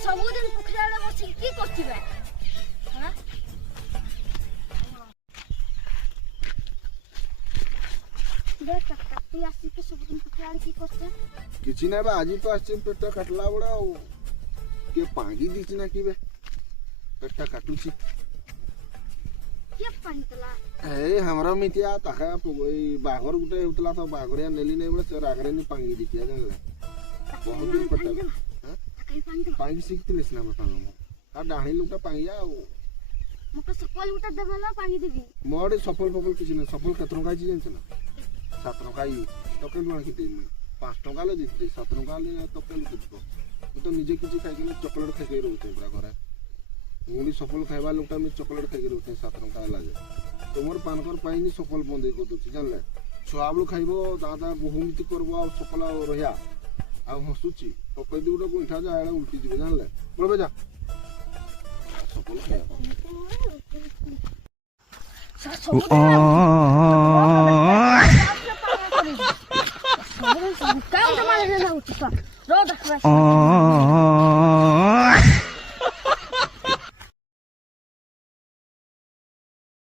ସବୁଦିନ ପୋଖରୀ ଆଡେ ବସିକି କି କରୁଥିବେ ଆସିକି ସବୁଦିନ ପୋଖରୀ ଆଡେ କି କରୁଛ କିଛି ନାହିଁ ବା ଆଜି ତ ଆସିଛି ପେଟଟା କାଟିଲା ବଡ ଆଉ କିଏ ପାଙ୍ଗି ଦେଇଛି ନା କିବେ ପେଟଟା କାଟୁଛି କିଏ ପାଣି ଦେଲା ଏ हमरा मितिया ताका एई बागर गुटे होतला तो बागरिया नेली नै बळे सर आगरे नि पांगी दितिया जानले बहुत दिन पट्टा हां पांगी सिखतिलेस ना मता आ डाणी लुटा पांगिया मके सफल गुटा देबला पांगी देबी मोडे सफल किछ नै सफल कतरो काई जेंच ना 7 टका टोकेल बण कि देन 5 टका ले दिते 7 टका ले टोकेल कितो तो निजे किछ खाइ के चॉकलेट खाइ के रहते पूरा घरे मुड़ी सफल खाइबा लोटा में चॉकलेट खाइ के रहते 7 टका लागे तुमर पानकर पाइनी सफल बंद कर दो जानले छुआबलु खाइबो दादा गुहुमिति करबो आ सफल रहिया आ हसुची तो कहि दुडो गुंठा जा आळे उल्टी दिबे जानले बोलबे जा सफल खाइबो काम तो मारे ना उठता रो